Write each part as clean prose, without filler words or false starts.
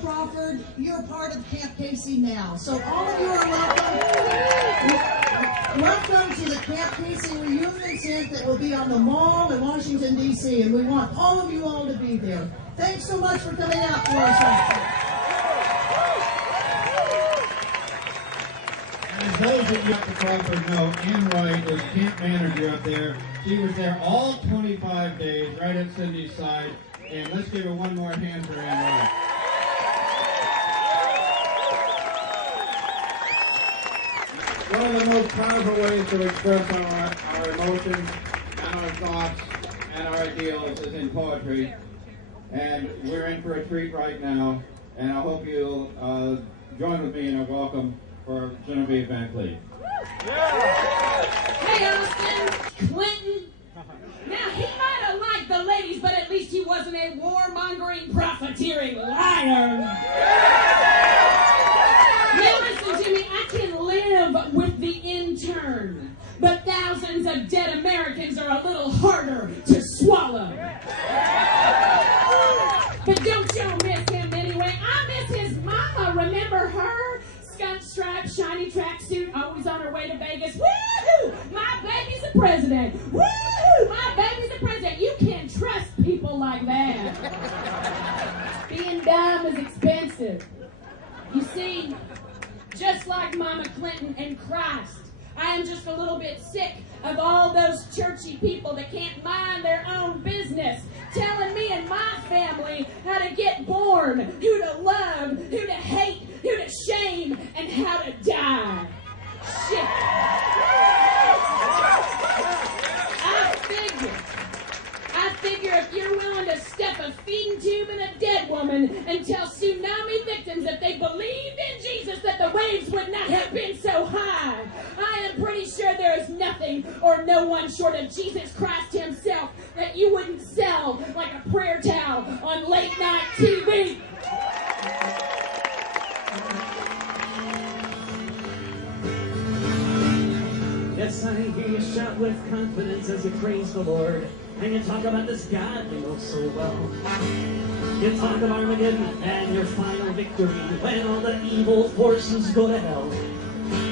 Crawford, you're part of Camp Casey now. So all of you are welcome. Welcome to the Camp Casey reunion tent that will be on the mall in Washington, D.C. And we want all of you all to be there. Thanks so much for coming out for us right now. And as those of you at the Crawford know, Ann Wright is camp manager up there. She was there all 25 days, right at Cindy's side. And let's give her one more hand for Ann Wright. One of the most powerful ways to express our emotions and our thoughts and our ideals is in poetry. And we're in for a treat right now. And I hope you'll join with me in a welcome for Genevieve Van Cleave. Hey, Austin, Clinton. Now, he might have liked the ladies, but at least he wasn't a warmongering, profiteering liar. Now, listen to me. I can live with the intern, but thousands of dead Americans are a little harder to swallow. But don't you miss him anyway? I miss his mama. Remember her? Skunk stripe, shiny tracksuit, always on her way to Vegas. Woo-hoo! My baby's the president. Woo-hoo! My baby's the president. You can trust people like that. Being dumb is expensive. You see, just like Mama Clinton and Christ, I am just a little bit sick of all those churchy people that can't mind their own business, telling me and my family how to get born, who to love, who to hate, who to shame, and how to die. Shit. I figure if you're willing to stuff a feeding tube in a dead woman and tell tsunami victims that they believed in Jesus that the waves would not have been so high, I am pretty sure there is nothing or no one short of Jesus Christ himself that you wouldn't sell like a prayer towel on late night TV. Yes, I hear you shout with confidence as you praise the Lord. And you talk about this God you know so well. You talk of Armageddon and your final victory when all the evil forces go to hell.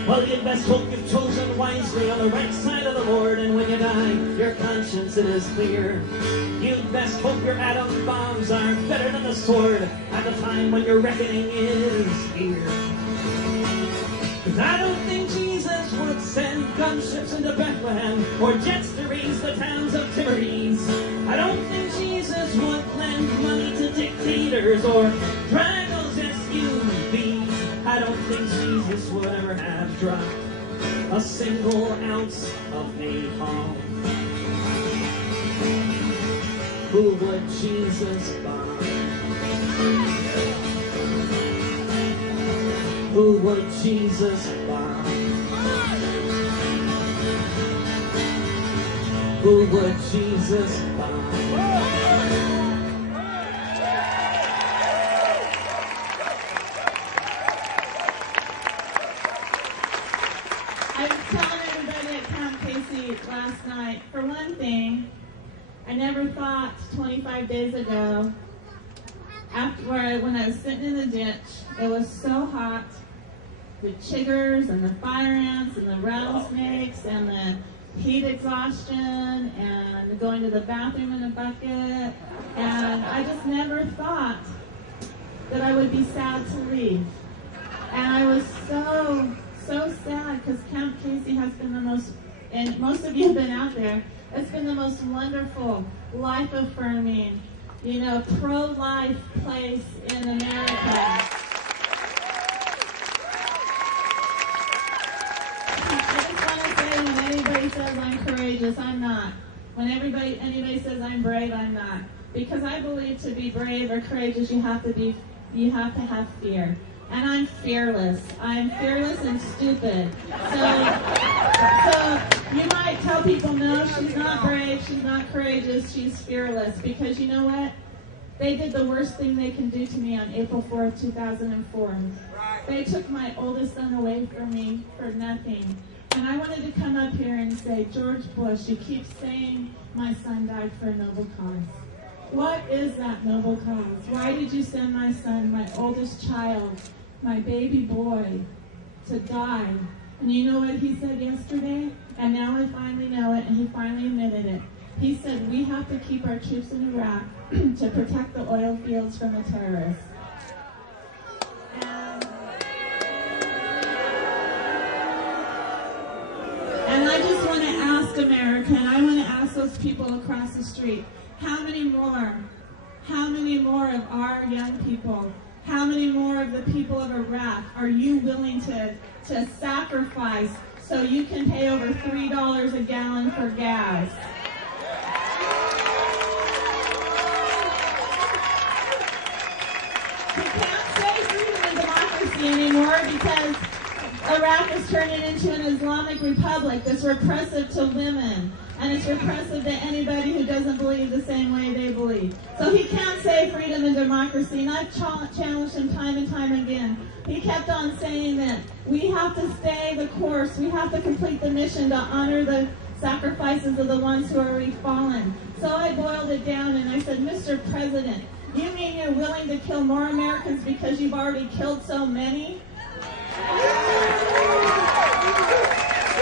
Well, you best hope you've chosen wisely on the right side of the Lord, and when you die, your conscience it is clear. You best hope your atom bombs are better than the sword at the time when your reckoning is here. 'Cause I don't think Jesus would send gunships into Bethlehem or jets to raise the towns of Timorese. I don't think Jesus would lend money to dictators or drive those SUVs. I don't think Jesus would ever have dropped a single ounce of napalm. Who would Jesus bomb? Who would Jesus bomb? Who would Jesus bomb? I was telling everybody at Camp Casey last night, for one thing, I never thought 25 days ago, when I was sitting in the ditch, it was so hot, the chiggers and the fire ants and the rattlesnakes and the heat exhaustion and going to the bathroom in a bucket, and I just never thought that I would be sad to leave. And I was so sad because Camp Casey has been the most, and most of you have been out there, it's been the most wonderful, life-affirming, pro-life place in America. When anybody says I'm courageous, I'm not. When anybody says I'm brave, I'm not. Because I believe to be brave or courageous, you have to have fear. And I'm fearless. I'm fearless and stupid. So you might tell people, no, she's not brave, she's not courageous, she's fearless. Because you know what? They did the worst thing they can do to me on April 4th, 2004. They took my oldest son away from me for nothing. And I wanted to come up here and say, George Bush, you keep saying my son died for a noble cause. What is that noble cause? Why did you send my son, my oldest child, my baby boy, to die? And you know what he said yesterday? And now I finally know it, and he finally admitted it. He said, we have to keep our troops in Iraq to protect the oil fields from the terrorists. And I just want to ask America, and I want to ask those people across the street, how many more of our young people, how many more of the people of Iraq are you willing to sacrifice so you can pay over $3 a gallon for gas? You can't say freedom and democracy anymore because Iraq is turning into an Islamic republic that's repressive to women, and it's repressive to anybody who doesn't believe the same way they believe. So he can't say freedom and democracy, and I've challenged him time and time again. He kept on saying that we have to stay the course, we have to complete the mission to honor the sacrifices of the ones who are already fallen. So I boiled it down and I said, Mr. President, you mean you're willing to kill more Americans because you've already killed so many?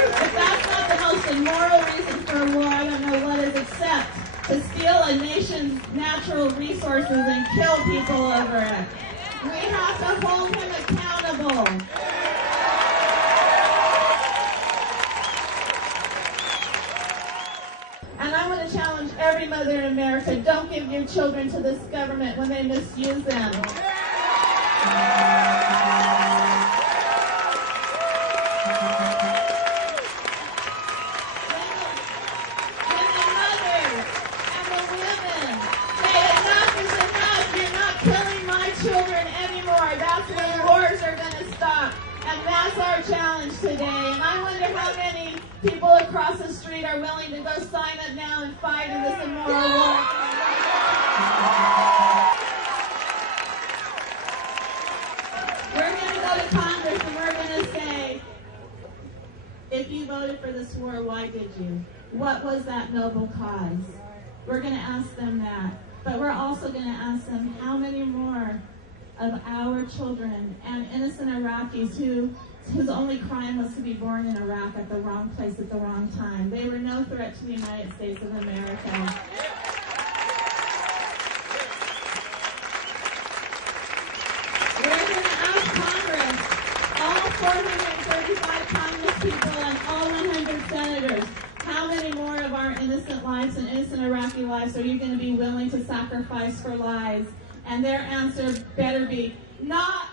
If that's not the most immoral reason for a war, I don't know what is, except to steal a nation's natural resources and kill people over it. We have to hold him accountable. And I want to challenge every mother in America, don't give your children to this government when they misuse them. That's our challenge today, and I wonder how many people across the street are willing to go sign up now and fight in this immoral war. We're going to go to Congress and we're going to say, if you voted for this war, why did you? What was that noble cause? We're going to ask them that, but we're also going to ask them how many more of our children and innocent Iraqis whose only crime was to be born in Iraq at the wrong place at the wrong time. They were no threat to the United States of America. We're going to ask Congress, all 435 Congress people and all 100 senators, how many more of our innocent lives and innocent Iraqi lives are you going to be willing to sacrifice for lives? And their answer better be, not